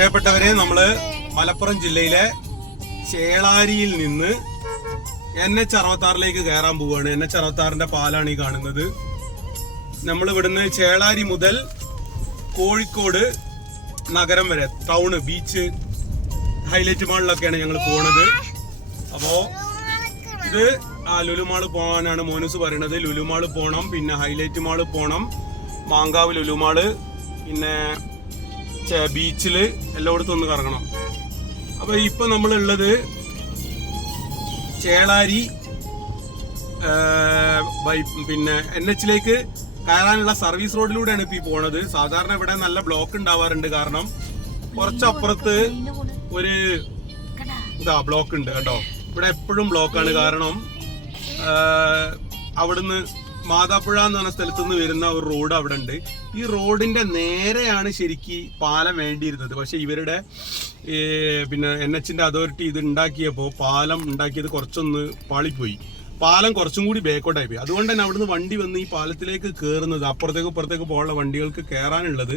പ്രിയപ്പെട്ടവരെ, നമ്മള് മലപ്പുറം ജില്ലയിലെ ചേളാരിയിൽ നിന്ന് NH66 കയറാൻ പോവുകയാണ്. NH66 പാലാണ് ഈ കാണുന്നത്. നമ്മൾ ഇവിടുന്ന് ചേളാരി മുതൽ കോഴിക്കോട് നഗരം വരെ, ടൗണ്, ബീച്ച്, ഹൈലൈറ്റ് മാളിലൊക്കെയാണ് ഞങ്ങൾ പോണത്. അപ്പോ ഇത് ലുലു മാള് പോകാനാണ് മോനൂസ് പറയണത്. ലുലു മാള് പോണം, പിന്നെ ഹൈലൈറ്റ് മാള് പോണം, മാങ്കാവ് ലുലു മാള്, പിന്നെ ബീച്ചില് എല്ലായിടത്തും ഒന്ന് കറങ്ങണം. അപ്പൊ ഇപ്പൊ നമ്മളുള്ളത് ചേളാരി പിന്നെ NH കയറാനുള്ള സർവീസ് റോഡിലൂടെയാണ് ഇപ്പൊ ഈ പോണത്. സാധാരണ ഇവിടെ നല്ല ബ്ലോക്ക് ഉണ്ടാവാറുണ്ട്. കാരണം കുറച്ചപ്പുറത്ത് ഒരു ബ്ലോക്ക് ഉണ്ട് കേട്ടോ. ഇവിടെ എപ്പോഴും ബ്ലോക്കാണ്. കാരണം അവിടുന്ന് മാതാപ്പുഴ എന്ന് പറഞ്ഞ സ്ഥലത്തു നിന്ന് വരുന്ന ഒരു റോഡ് അവിടെ ഉണ്ട്. ഈ റോഡിന്റെ നേരെയാണ് ശരിക്ക് പാലം വേണ്ടിയിരുന്നത്. പക്ഷെ ഇവരുടെ പിന്നെ NH അതോറിറ്റി ഇത് ഉണ്ടാക്കിയപ്പോൾ പാലം ഉണ്ടാക്കിയത് കുറച്ചൊന്ന് പാളിപ്പോയി. പാലം കുറച്ചും കൂടി ബേക്കോട്ടായി പോയി. അതുകൊണ്ട് തന്നെ അവിടുന്ന് വണ്ടി വന്ന് ഈ പാലത്തിലേക്ക് കയറുന്നത്, അപ്പുറത്തേക്ക് ഇപ്പുറത്തേക്ക് പോകാനുള്ള വണ്ടികൾക്ക് കയറാനുള്ളത്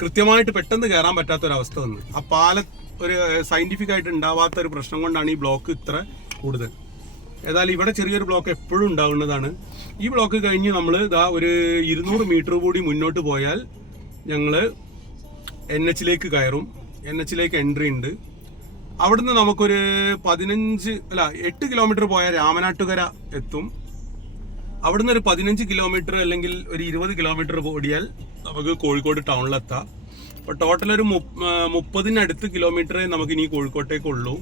കൃത്യമായിട്ട് പെട്ടെന്ന് കയറാൻ പറ്റാത്തൊരവസ്ഥ വന്നു. ആ പാലം ഒരു സയന്റിഫിക് ആയിട്ട് ഉണ്ടാവാത്ത ഒരു പ്രശ്നം കൊണ്ടാണ് ഈ ബ്ലോക്ക് ഇത്ര കൂടുതൽ. ഏതായാലും ഇവിടെ ചെറിയൊരു ബ്ലോക്ക് എപ്പോഴും ഉണ്ടാവുന്നതാണ്. ഈ ബ്ലോക്ക് കഴിഞ്ഞ് നമ്മൾ ഇതാ ഒരു 200 മീറ്റർ കൂടി മുന്നോട്ട് പോയാൽ ഞങ്ങൾ NH കയറും. NH എൻട്രി ഉണ്ട്. അവിടുന്ന് നമുക്കൊരു 8 കിലോമീറ്റർ പോയാൽ രാമനാട്ടുകര എത്തും. അവിടുന്ന് ഒരു 15 കിലോമീറ്റർ അല്ലെങ്കിൽ ഒരു 20 കിലോമീറ്റർ ഓടിയാൽ നമുക്ക് കോഴിക്കോട് ടൗണിലെത്താം. അപ്പോൾ ടോട്ടൽ ഒരു 30-നടുത്ത് കിലോമീറ്ററേ നമുക്ക് ഇനി കോഴിക്കോട്ടേക്കുള്ളൂ.